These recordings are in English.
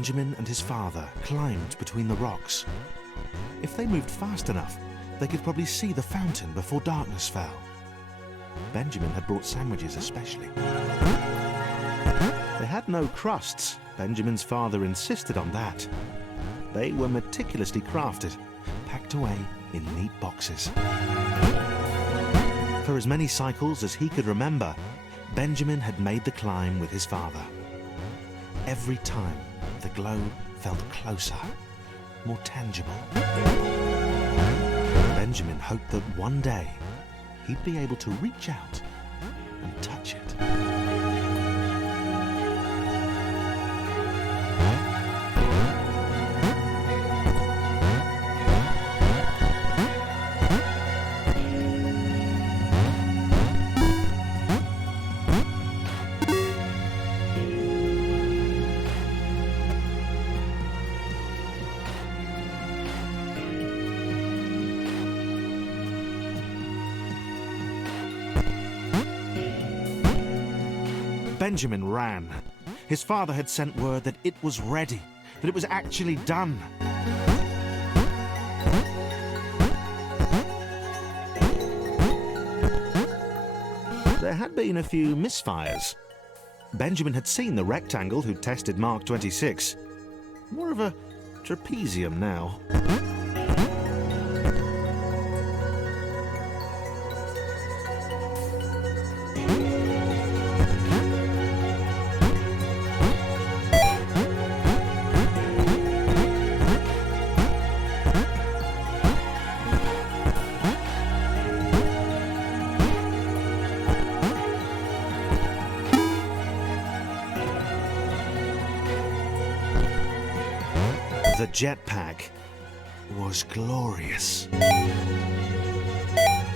Benjamin and his father climbed between the rocks. If they moved fast enough, they could probably see the fountain before darkness fell. Benjamin had brought sandwiches especially. They had no crusts. Benjamin's father insisted on that. They were meticulously crafted, packed away in neat boxes. For as many cycles as he could remember, Benjamin had made the climb with his father. Every time, the glow felt closer, more tangible. Benjamin hoped that one day he'd be able to reach out and touch it. Benjamin ran. His father had sent word that it was ready, that it was actually done. There had been a few misfires. Benjamin had seen the rectangle who'd tested Mark 26. More of a trapezium now. The jetpack was glorious.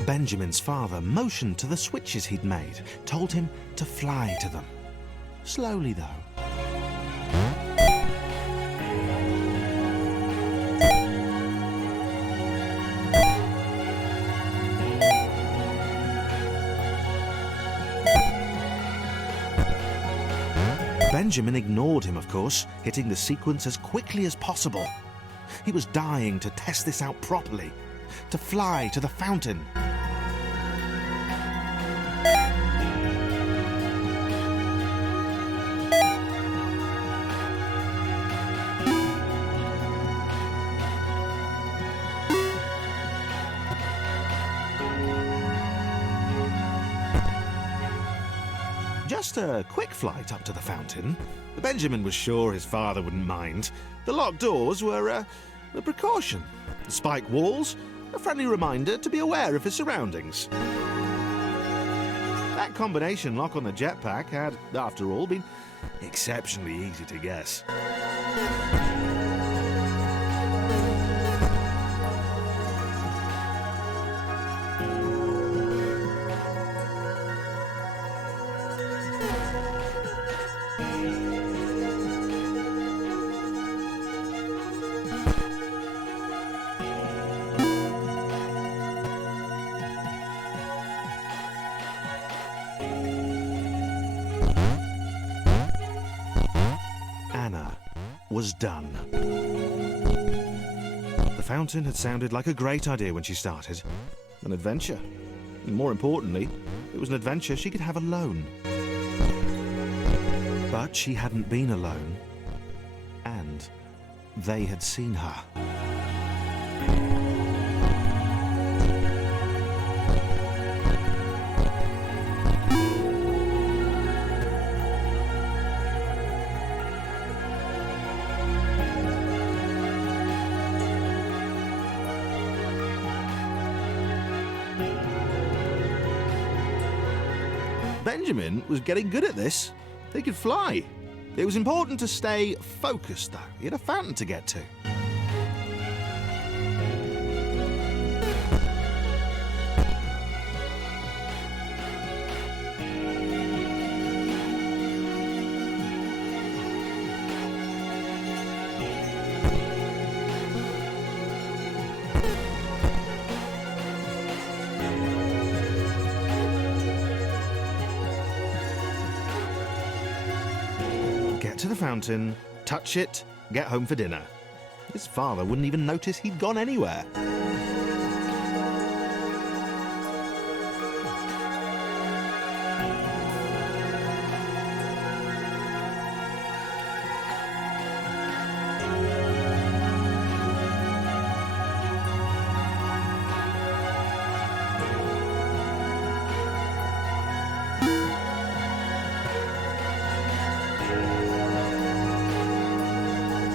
Benjamin's father motioned to the switches he'd made, told him to fly to them. Slowly, though. Benjamin ignored him, of course, hitting the sequence as quickly as possible. He was dying to test this out properly, to fly to the fountain. Just a quick flight up to the fountain. Benjamin was sure his father wouldn't mind. The locked doors were a precaution. The spike walls, a friendly reminder to be aware of his surroundings. That combination lock on the jetpack had, after all, been exceptionally easy to guess. Anna was done. The fountain had sounded like a great idea when she started. An adventure. And more importantly, it was an adventure she could have alone. But she hadn't been alone. And they had seen her. Benjamin was getting good at this. They could fly. It was important to stay focused, though. He had a fountain to get to. Get to the fountain, touch it, get home for dinner. His father wouldn't even notice he'd gone anywhere.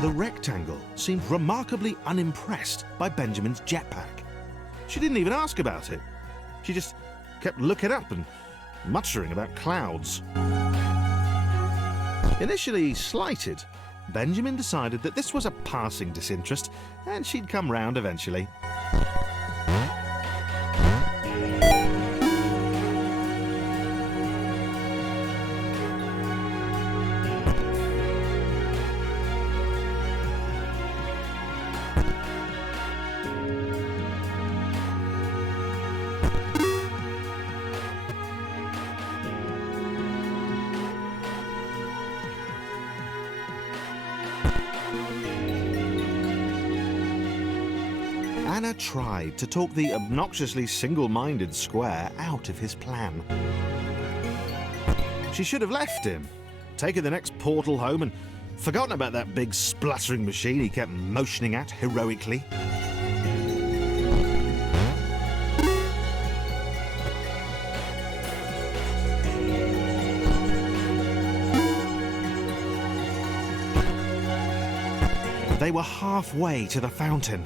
The rectangle seemed remarkably unimpressed by Benjamin's jetpack. She didn't even ask about it. She just kept looking up and muttering about clouds. Initially slighted, Benjamin decided that this was a passing disinterest and she'd come round eventually. Anna tried to talk the obnoxiously single-minded Square out of his plan. She should have left him, taken the next portal home and forgotten about that big spluttering machine he kept motioning at heroically. They were halfway to the fountain.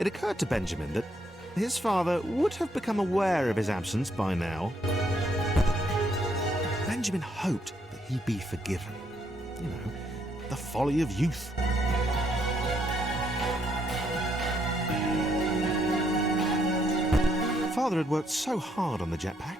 It occurred to Benjamin that his father would have become aware of his absence by now. Benjamin hoped that he'd be forgiven. You know, the folly of youth. Father had worked so hard on the jetpack.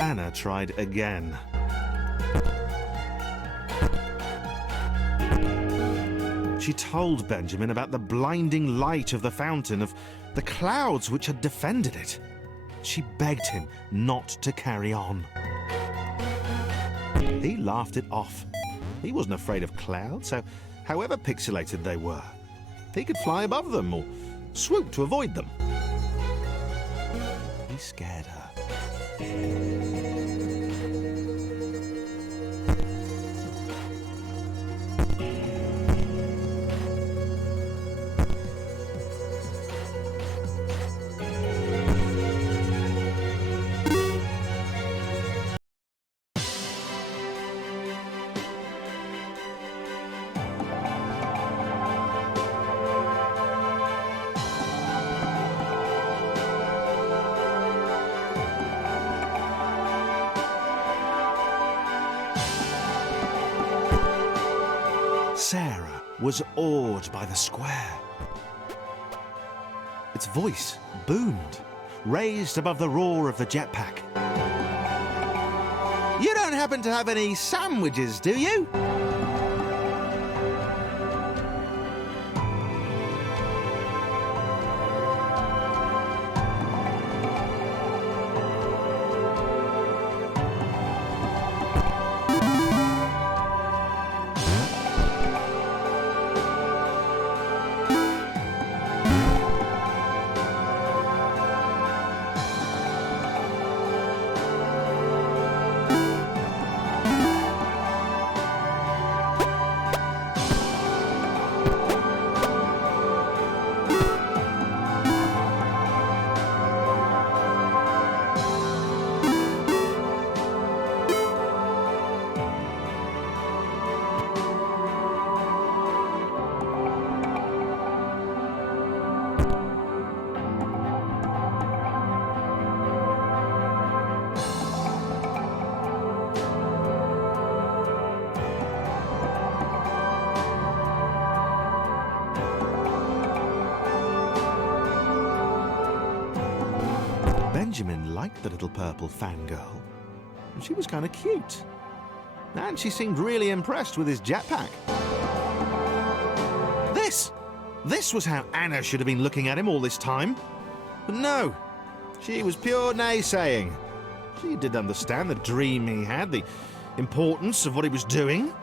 Anna tried again. She told Benjamin about the blinding light of the fountain, of the clouds which had defended it. She begged him not to carry on. He laughed it off. He wasn't afraid of clouds, so however pixelated they were, he could fly above them or swoop to avoid them. He scared her. Sarah was awed by the square. Its voice boomed, raised above the roar of the jetpack. "You don't happen to have any sandwiches, do you?" Benjamin liked the little purple fangirl. She was kind of cute. And she seemed really impressed with his jetpack. This was how Anna should have been looking at him all this time. But no, she was pure naysaying. She did understand the dream he had, the importance of what he was doing.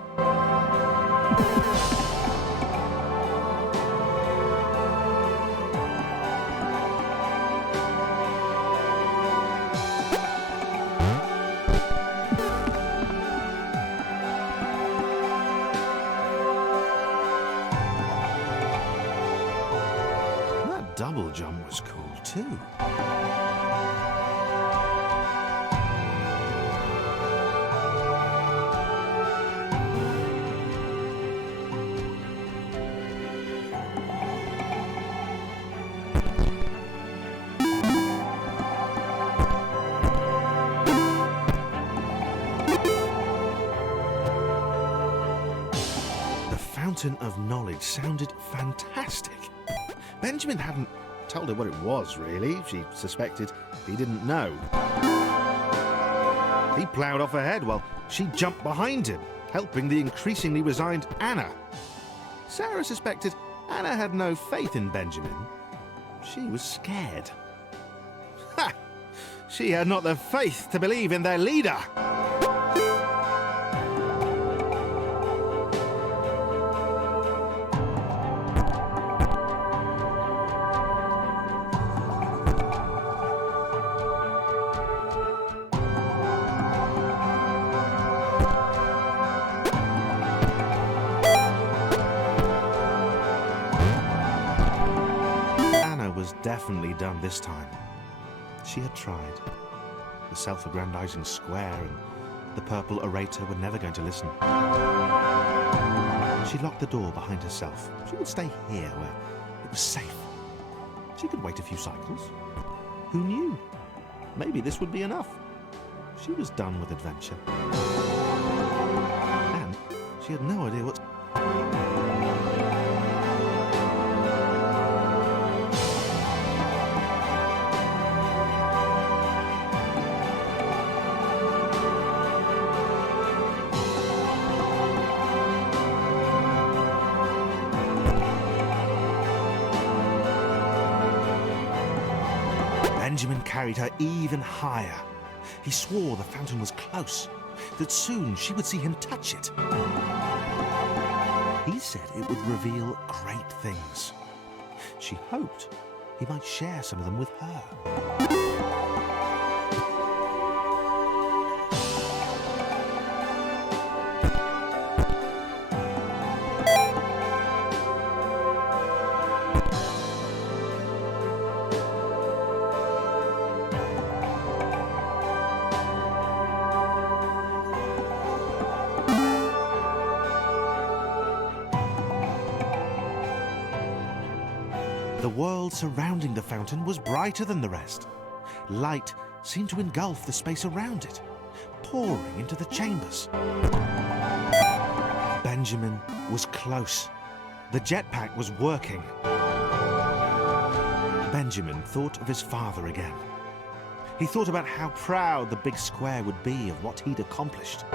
Double jump was cool too. The Fountain of Knowledge sounded fantastic. Benjamin hadn't told her what it was, really. She suspected he didn't know. He ploughed off ahead while she jumped behind him, helping the increasingly resigned Anna. Sarah suspected Anna had no faith in Benjamin. She was scared. Ha! She had not the faith to believe in their leader. Was definitely done this time. She had tried. The self-aggrandizing square and the purple orator were never going to listen. She locked the door behind herself. She would stay here where it was safe. She could wait a few cycles. Who knew? Maybe this would be enough. She was done with adventure. And she had no idea what... Benjamin carried her even higher. He swore the fountain was close, that soon she would see him touch it. He said it would reveal great things. She hoped he might share some of them with her. The world surrounding the fountain was brighter than the rest. Light seemed to engulf the space around it, pouring into the chambers. Benjamin was close. The jetpack was working. Benjamin thought of his father again. He thought about how proud the big square would be of what he'd accomplished.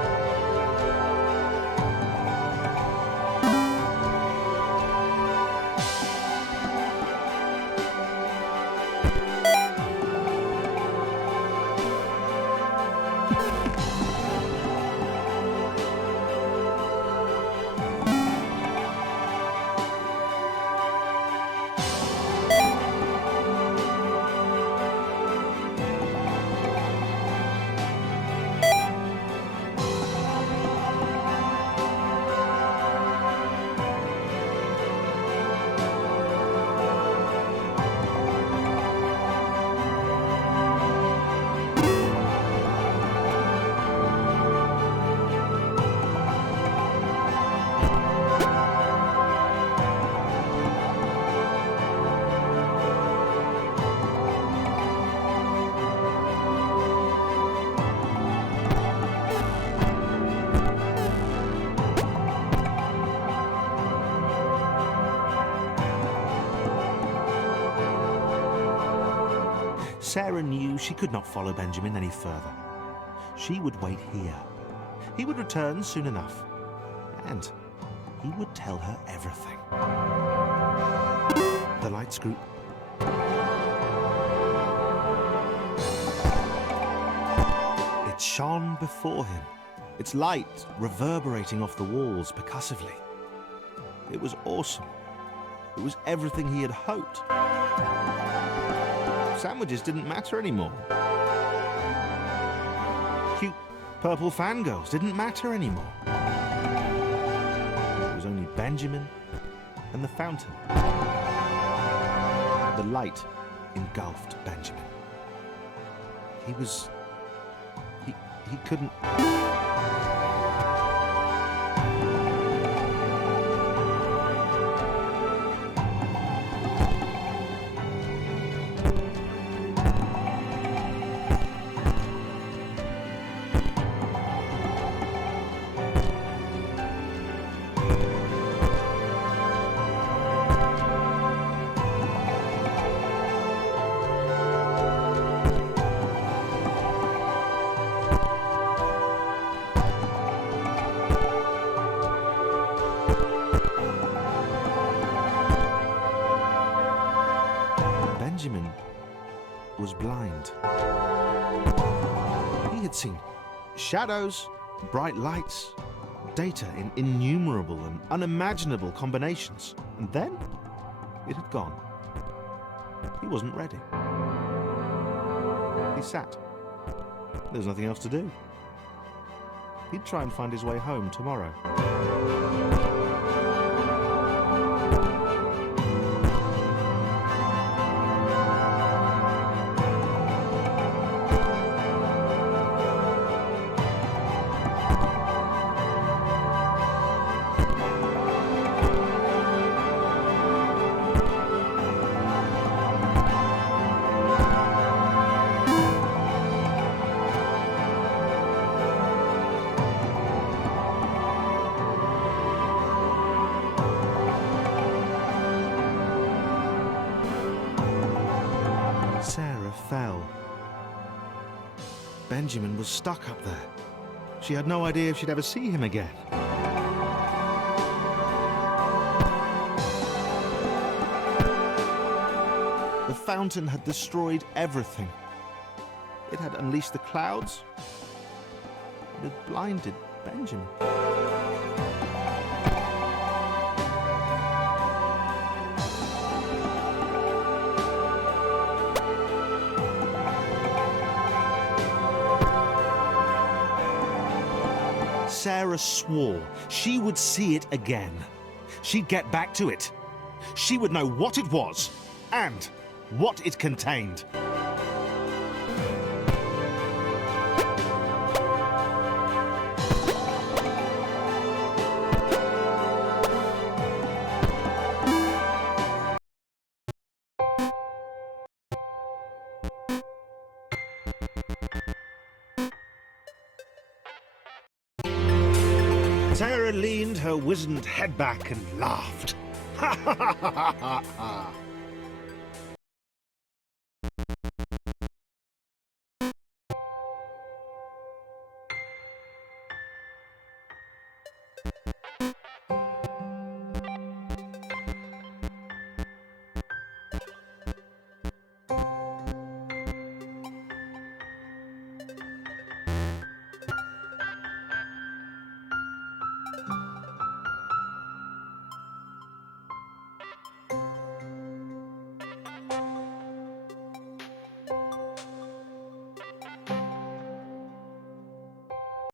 Sarah knew she could not follow Benjamin any further. She would wait here. He would return soon enough, and he would tell her everything. The lights grew. It shone before him, its light reverberating off the walls percussively. It was awesome. It was everything he had hoped. Sandwiches didn't matter anymore. Cute purple fangirls didn't matter anymore. It was only Benjamin and the fountain. The light engulfed Benjamin. He couldn't... Benjamin was blind. He had seen shadows, bright lights, data in innumerable and unimaginable combinations, and then it had gone. He wasn't ready. He sat. There was nothing else to do. He'd try and find his way home tomorrow. Sarah fell. Benjamin was stuck up there. She had no idea if she'd ever see him again. The fountain had destroyed everything. It had unleashed the clouds. It had blinded Benjamin. Sarah swore she would see it again. She'd get back to it. She would know what it was and what it contained. Sarah leaned her wizened head back and laughed. Ha ha ha ha ha ha!